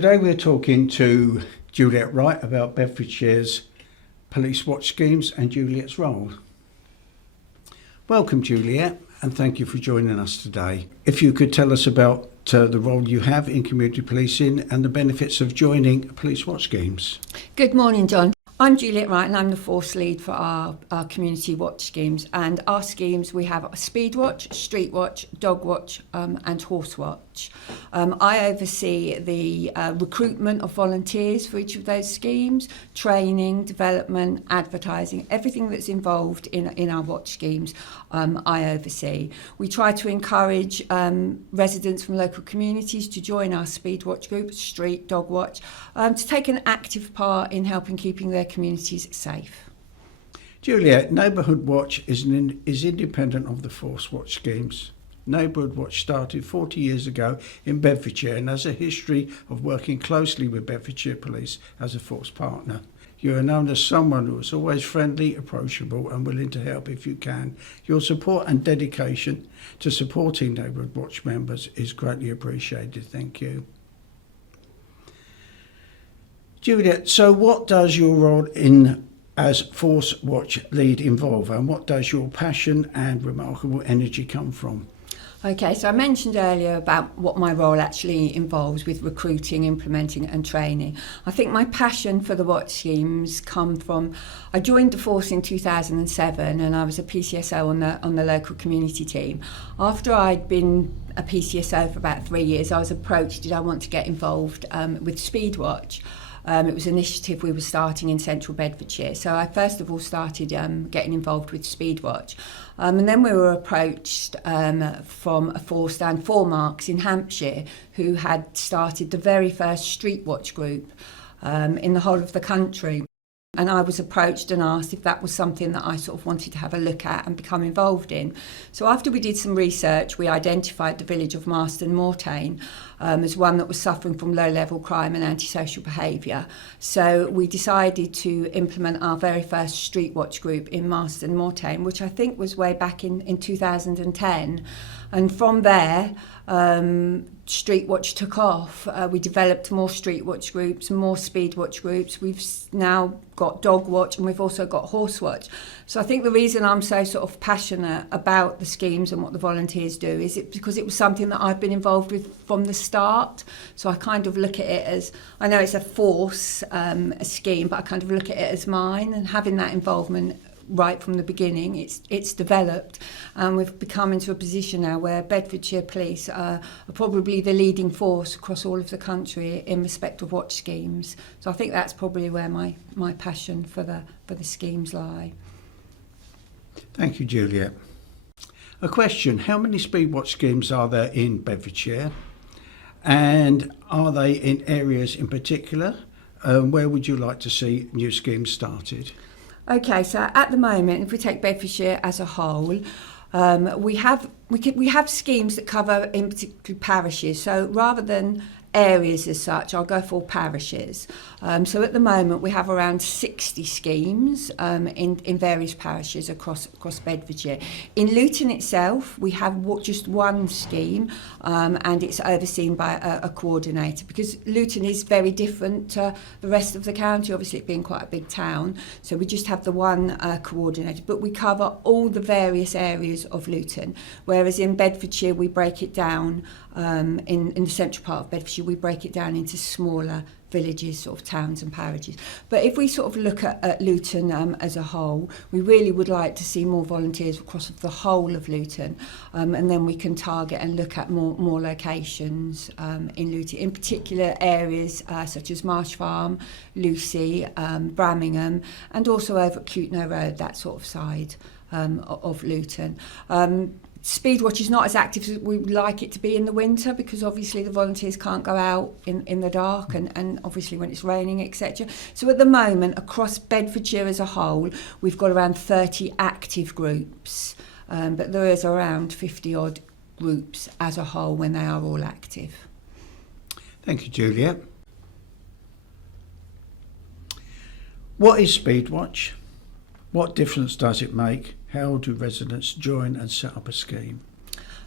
Today we're talking to Juliet Wright about Bedfordshire's police watch schemes and Juliet's role. Welcome, Juliet, and thank you for joining us today. If you could tell us about the role you have in community policing and the benefits of joining police watch schemes. Good morning, John. I'm Juliet Wright and I'm the force lead for our community watch schemes. And our schemes, we have a speed watch, street watch, dog watch and horse watch. I oversee the recruitment of volunteers for each of those schemes, training, development, advertising, everything that's involved in our watch schemes, I oversee. We try to encourage residents from local communities to join our speed watch group, street, dog watch, to take an active part in helping keeping their communities safe. Juliet, Neighbourhood Watch is independent of the force watch schemes. Neighbourhood Watch started 40 years ago in Bedfordshire and has a history of working closely with Bedfordshire Police as a force partner. You are known as someone who is always friendly, approachable and willing to help if you can. Your support and dedication to supporting Neighbourhood Watch members is greatly appreciated. Thank you. Juliet, so what does your role as Force Watch lead involve, and what does your passion and remarkable energy come from? Okay, so I mentioned earlier about what my role actually involves with recruiting, implementing and training. I think my passion for the watch schemes come from, I joined the force in 2007 and I was a PCSO on the local community team. After I'd been a PCSO for about 3 years, I was approached, did I want to get involved with Speed Watch? It was an initiative we were starting in central Bedfordshire. So I first of all started getting involved with Speedwatch. And then we were approached from a force down 4 Marks in Hampshire who had started the very first street watch group in the whole of the country. And I was approached and asked if that was something that I sort of wanted to have a look at and become involved in. So after we did some research, we identified the village of Marston Mortain as one that was suffering from low-level crime and antisocial behaviour. So we decided to implement our very first street watch group in Marston Mortain, which I think was way back in 2010. And from there, Street Watch took off. We developed more Street Watch groups, more Speed Watch groups. We've now got Dog Watch and we've also got Horse Watch. So I think the reason I'm so sort of passionate about the schemes and what the volunteers do is because it was something that I've been involved with from the start. So I kind of look at it as, I know it's a force, a scheme, but I kind of look at it as mine, and having that involvement right from the beginning, it's developed, and we've become into a position now where Bedfordshire Police are probably the leading force across all of the country in respect of watch schemes. So I think that's probably where my passion for the schemes lie. Thank you, Juliet. A question: how many speed watch schemes are there in Bedfordshire, and are they in areas in particular? Where would you like to see new schemes started? Okay, so at the moment, if we take Bedfordshire as a whole, we have schemes that cover in particular parishes. So rather than areas as such, I'll go for parishes. So at the moment we have around 60 schemes in various parishes across Bedfordshire. In Luton itself, we have just one scheme, and it's overseen by a coordinator, because Luton is very different to the rest of the county, obviously it being quite a big town. So we just have the one coordinator, but we cover all the various areas of Luton. Whereas in Bedfordshire, we break it down in the central part of Bedfordshire, we break it down into smaller villages, sort of towns and parishes. But if we sort of look at Luton as a whole, we really would like to see more volunteers across the whole of Luton, and then we can target and look at more locations in Luton, in particular areas such as Marsh Farm, Lucy, Brammingham, and also over at Cutno Road, that sort of side of Luton. Speedwatch is not as active as we would like it to be in the winter, because obviously the volunteers can't go out in the dark and obviously when it's raining, etc. So at the moment, across Bedfordshire as a whole, we've got around 30 active groups, but there is around 50 odd groups as a whole when they are all active. Thank you, Juliet. What is Speedwatch? What difference does it make? How do residents join and set up a scheme?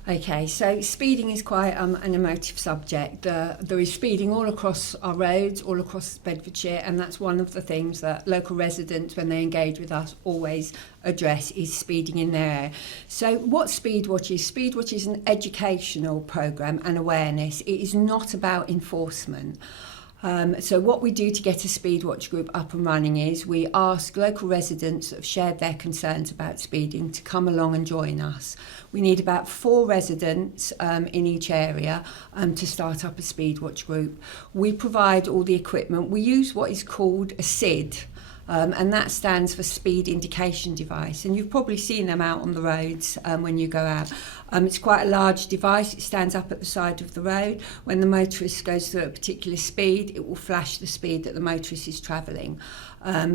Okay, so speeding is quite an emotive subject. There is speeding all across our roads, all across Bedfordshire, and that's one of the things that local residents, when they engage with us, always address is speeding in their area. So what Speedwatch is? Speedwatch is an educational programme and awareness. It is not about enforcement. So what we do to get a Speedwatch group up and running is we ask local residents that have shared their concerns about speeding to come along and join us. We need about 4 residents in each area to start up a Speedwatch group. We provide all the equipment. We use what is called a SID, and that stands for Speed Indication Device, and you've probably seen them out on the roads when you go out. It's quite a large device. It stands up at the side of the road. When the motorist goes through a particular speed, it will flash the speed that the motorist is travelling.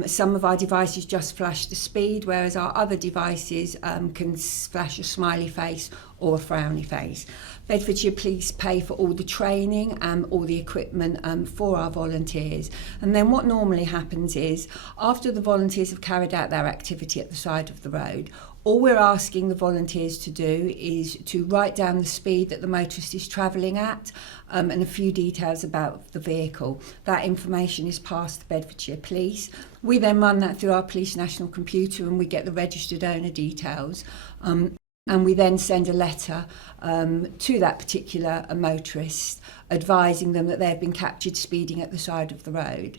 Some of our devices just flash the speed, whereas our other devices can flash a smiley face or a frowny face. Bedfordshire Police pay for all the training and all the equipment for our volunteers. And then what normally happens is, after the volunteers have carried out their activity at the side of the road, all we're asking the volunteers to do is to write down the speed that the motorist is travelling at and a few details about the vehicle. That information is passed to Bedfordshire Police. We then run that through our Police National Computer and we get the registered owner details. And we then send a letter to that particular motorist advising them that they've been captured speeding at the side of the road.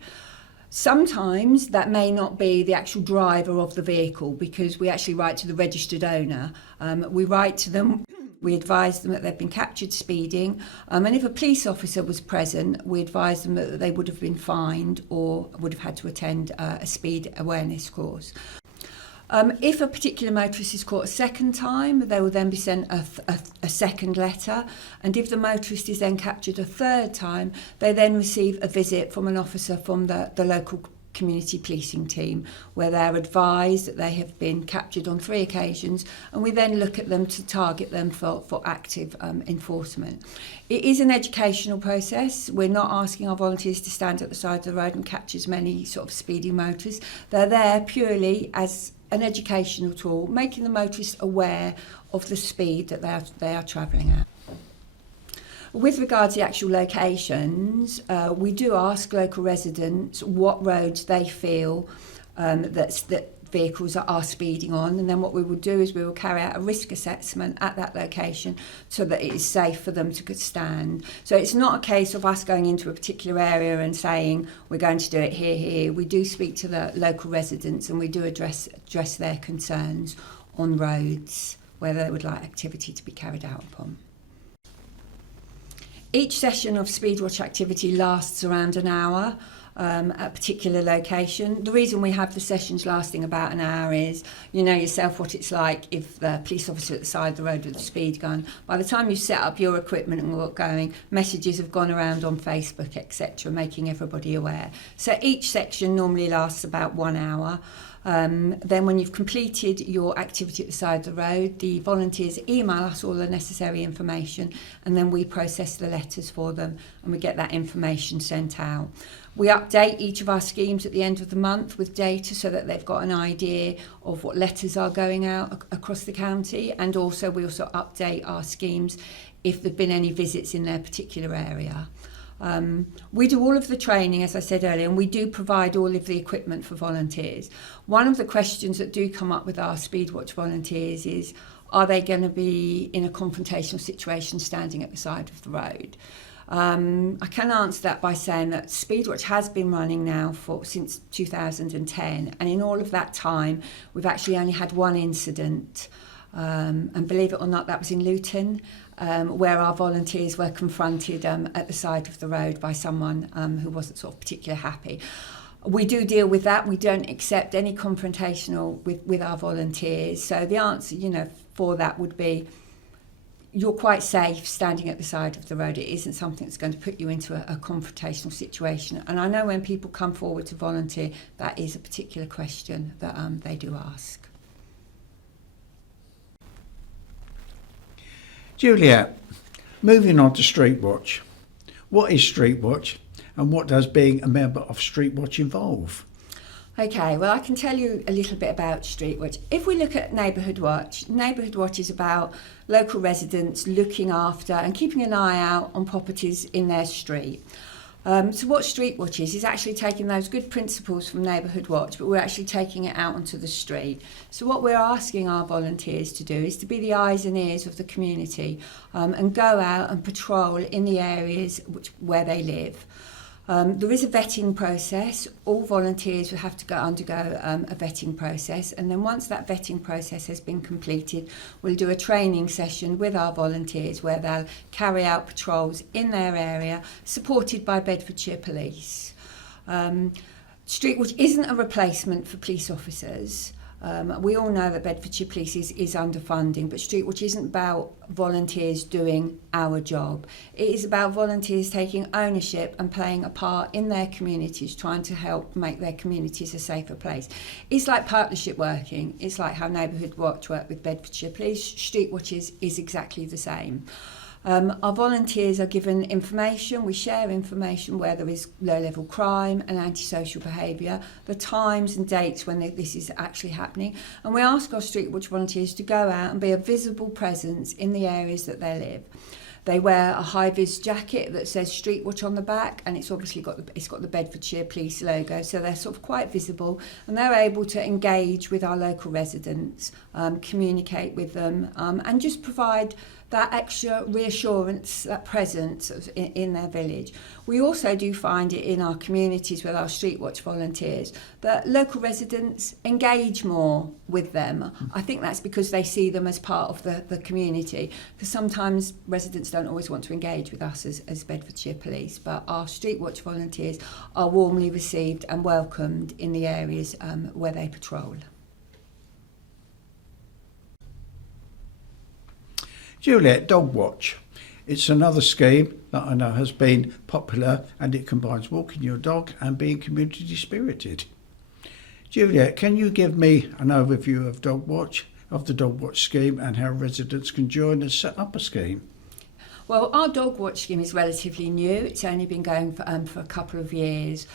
Sometimes that may not be the actual driver of the vehicle, because we actually write to the registered owner. We write to them, we advise them that they've been captured speeding, and if a police officer was present, we advise them that they would have been fined or would have had to attend a speed awareness course. If a particular motorist is caught a second time, they will then be sent a second letter, and if the motorist is then captured a third time, they then receive a visit from an officer from the local community policing team, where they're advised that they have been captured on 3 occasions, and we then look at them to target them for active enforcement. It is an educational process. We're not asking our volunteers to stand at the side of the road and catch as many sort of speeding motorists. They're there purely as an educational tool, making the motorists aware of the speed that they are travelling at. With regards to the actual locations, we do ask local residents what roads they feel that vehicles are speeding on, and then what we will do is we will carry out a risk assessment at that location so that it is safe for them to stand. So it's not a case of us going into a particular area and saying we're going to do it here. We do speak to the local residents and we do address their concerns on roads where they would like activity to be carried out upon. Each session of Speedwatch activity lasts around an hour. At a particular location. The reason we have the sessions lasting about an hour is, you know yourself what it's like if the police officer at the side of the road with a speed gun, by the time you set up your equipment and got going, messages have gone around on Facebook, etc., making everybody aware. So each section normally lasts about 1 hour. Then when you've completed your activity at the side of the road, the volunteers email us all the necessary information, and then we process the letters for them and we get that information sent out. We update each of our schemes at the end of the month with data so that they've got an idea of what letters are going out across the county, and also we also update our schemes if there've been any visits in their particular area. We do all of the training, as I said earlier, and we do provide all of the equipment for volunteers. One of the questions that do come up with our Speedwatch volunteers is, are they going to be in a confrontational situation standing at the side of the road? I can answer that by saying that Speedwatch has been running now since 2010, and in all of that time we've actually only had 1 incident, and believe it or not, that was in Luton, where our volunteers were confronted at the side of the road by someone who wasn't sort of particularly happy. We do deal with that. We don't accept any confrontational with our volunteers. So the answer, for that would be, you're quite safe standing at the side of the road. It isn't something that's going to put you into a confrontational situation. And I know when people come forward to volunteer, that is a particular question that they do ask. Juliet, moving on to Streetwatch. What is Streetwatch and what does being a member of Streetwatch involve? Okay, well, I can tell you a little bit about Street Watch. If we look at Neighbourhood Watch is about local residents looking after and keeping an eye out on properties in their street. So what Street Watch is actually taking those good principles from Neighbourhood Watch, but we're actually taking it out onto the street. So what we're asking our volunteers to do is to be the eyes and ears of the community, and go out and patrol in the areas where they live. There is a vetting process. All volunteers will have to undergo a vetting process, and then once that vetting process has been completed, we'll do a training session with our volunteers where they'll carry out patrols in their area, supported by Bedfordshire Police. Street Watch isn't a replacement for police officers. We all know that Bedfordshire Police is underfunding, but Street Watch isn't about volunteers doing our job. It is about volunteers taking ownership and playing a part in their communities, trying to help make their communities a safer place. It's like partnership working. It's like how Neighbourhood Watch work with Bedfordshire Police. Street Watch is exactly the same. Our volunteers are given information. We share information where there is low-level crime and antisocial behaviour, the times and dates when this is actually happening, and we ask our Street Watch volunteers to go out and be a visible presence in the areas that they live. They wear a high-vis jacket that says Street Watch on the back, and it's obviously got the Bedfordshire Police logo, so they're sort of quite visible, and they're able to engage with our local residents, communicate with them, and just provide that extra reassurance, that presence in their village. We also do find it in our communities with our Street Watch volunteers that local residents engage more with them. I think that's because they see them as part of the community, because sometimes residents don't always want to engage with us as Bedfordshire Police, but our Street Watch volunteers are warmly received and welcomed in the areas where they patrol. Juliet, Dog Watch. It's another scheme that I know has been popular, and it combines walking your dog and being community spirited. Juliet, can you give me an overview of the Dog Watch scheme, and how residents can join and set up a scheme? Well, our Dog Watch scheme is relatively new. It's only been going for a couple of years.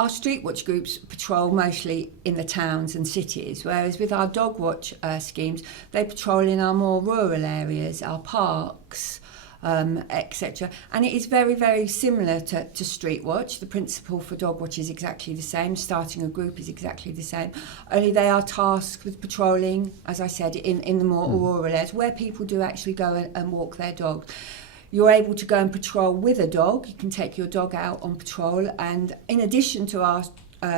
Our Street Watch groups patrol mostly in the towns and cities, whereas with our Dog Watch schemes, they patrol in our more rural areas, our parks, etc. And it is very, very similar to Street Watch. The principle for Dog Watch is exactly the same. Starting a group is exactly the same. Only they are tasked with patrolling, as I said, in the more rural areas, where people do actually go and walk their dogs. You're able to go and patrol with a dog. You can take your dog out on patrol, and in addition to our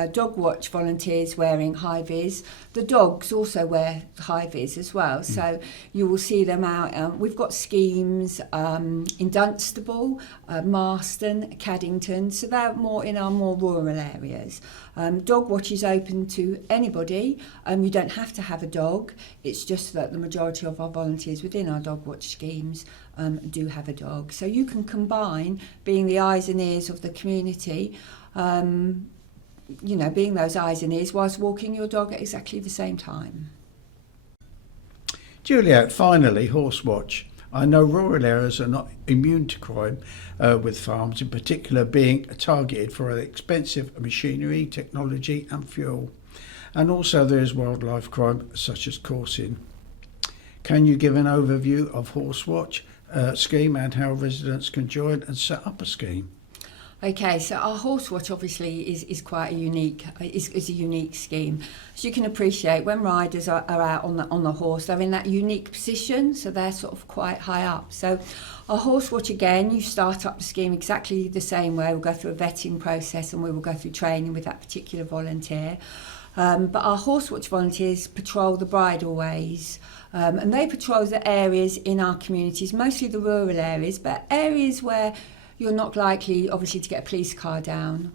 Dog Watch volunteers wearing high-vis, the dogs also wear high-vis as well. So you will see them out. We've got schemes in Dunstable, Marston, Caddington, so they're more in our more rural areas. Dog Watch is open to anybody. You don't have to have a dog. It's just that the majority of our volunteers within our Dog Watch schemes do have a dog. So you can combine being the eyes and ears of the community, being those eyes and ears whilst walking your dog at exactly the same time. Juliet, finally, Horse Watch. I know rural areas are not immune to crime, with farms in particular being targeted for expensive machinery, technology and fuel. And also there is wildlife crime such as coursing. Can you give an overview of Horse Watch scheme and how residents can join and set up a scheme? Okay, so our Horse Watch obviously is quite a unique scheme. As you can appreciate, when riders are out on the horse, they're in that unique position, so they're sort of quite high up. So our Horse Watch, again, you start up the scheme exactly the same way. We'll go through a vetting process and we will go through training with that particular volunteer. But our Horse Watch volunteers patrol the bridleways, and they patrol the areas in our communities, mostly the rural areas, but areas where you're not likely, obviously, to get a police car down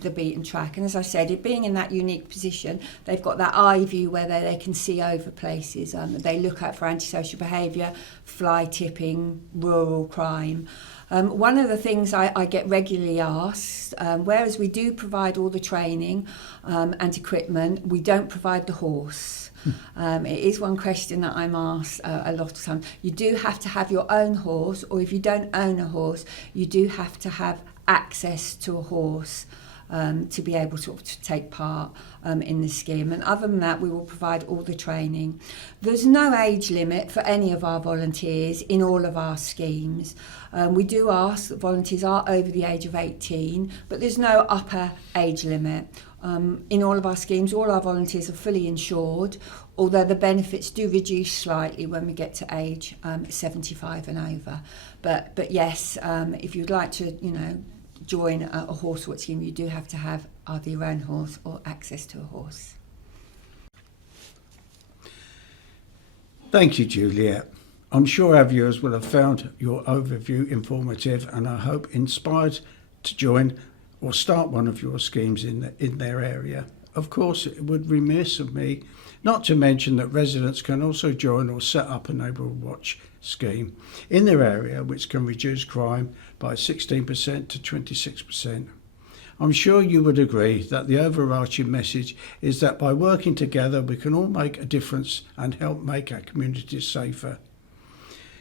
the beaten track. And as I said, it being in that unique position, they've got that eye view where they can see over places. They look out for antisocial behaviour, fly tipping, rural crime. One of the things I get regularly asked, whereas we do provide all the training and equipment, we don't provide the horse. It is one question that I'm asked a lot of times. You do have to have your own horse, or if you don't own a horse, you do have to have access to a horse. to be able to take part in the scheme. And other than that, we will provide all the training. There's no age limit for any of our volunteers in all of our schemes. We do ask that volunteers are over the age of 18, but there's no upper age limit. In all of our schemes, all our volunteers are fully insured, although the benefits do reduce slightly when we get to age 75 and over. But yes, if you'd like to, join a horse watch scheme, you do have to have either your own horse or access to a horse. Thank you, Juliet. I'm sure our viewers will have found your overview informative and I hope inspired to join or start one of your schemes in their area. Of course, it would be remiss of me not to mention that residents can also join or set up a Neighbourhood Watch scheme in their area, which can reduce crime by 16% to 26%. I'm sure you would agree that the overarching message is that by working together we can all make a difference and help make our communities safer.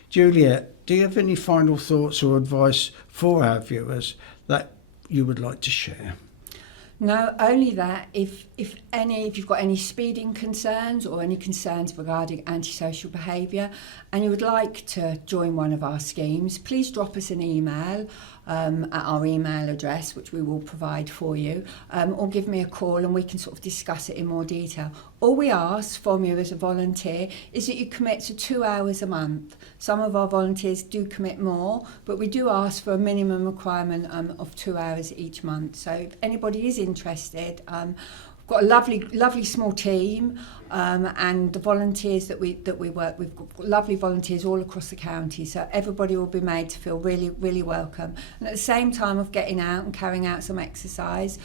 Juliet, do you have any final thoughts or advice for our viewers that you would like to share? No, only that if you've got any speeding concerns or any concerns regarding antisocial behaviour and you would like to join one of our schemes, please drop us an email at our email address, which we will provide for you, or give me a call and we can discuss it in more detail. All we ask from you as a volunteer is that you commit to 2 hours a month. Some of our volunteers do commit more, but we do ask for a minimum requirement of 2 hours each month. So if anybody is interested, we've got a lovely small team, and the volunteers that we work with, we've got lovely volunteers all across the county, so everybody will be made to feel really, really welcome. And at the same time of getting out and carrying out some exercise,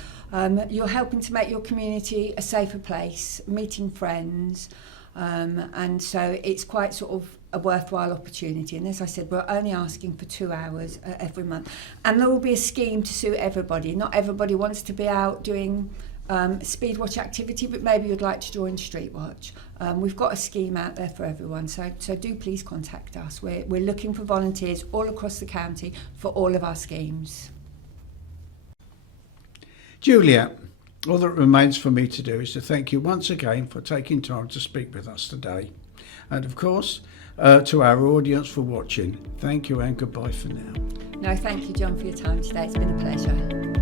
you're helping to make your community a safer place, meeting friends, and so it's quite a worthwhile opportunity. And as I said, we're only asking for 2 hours every month, and there will be a scheme to suit everybody. Not everybody wants to be out doing speed watch activity, but maybe you'd like to join Street Watch. We've got a scheme out there for everyone, so do please contact us. We're looking for volunteers all across the county for all of our schemes. Juliet, all that remains for me to do is to thank you once again for taking time to speak with us today. And of course, to our audience for watching, thank you and goodbye for now. No, thank you, John, for your time today. It's been a pleasure.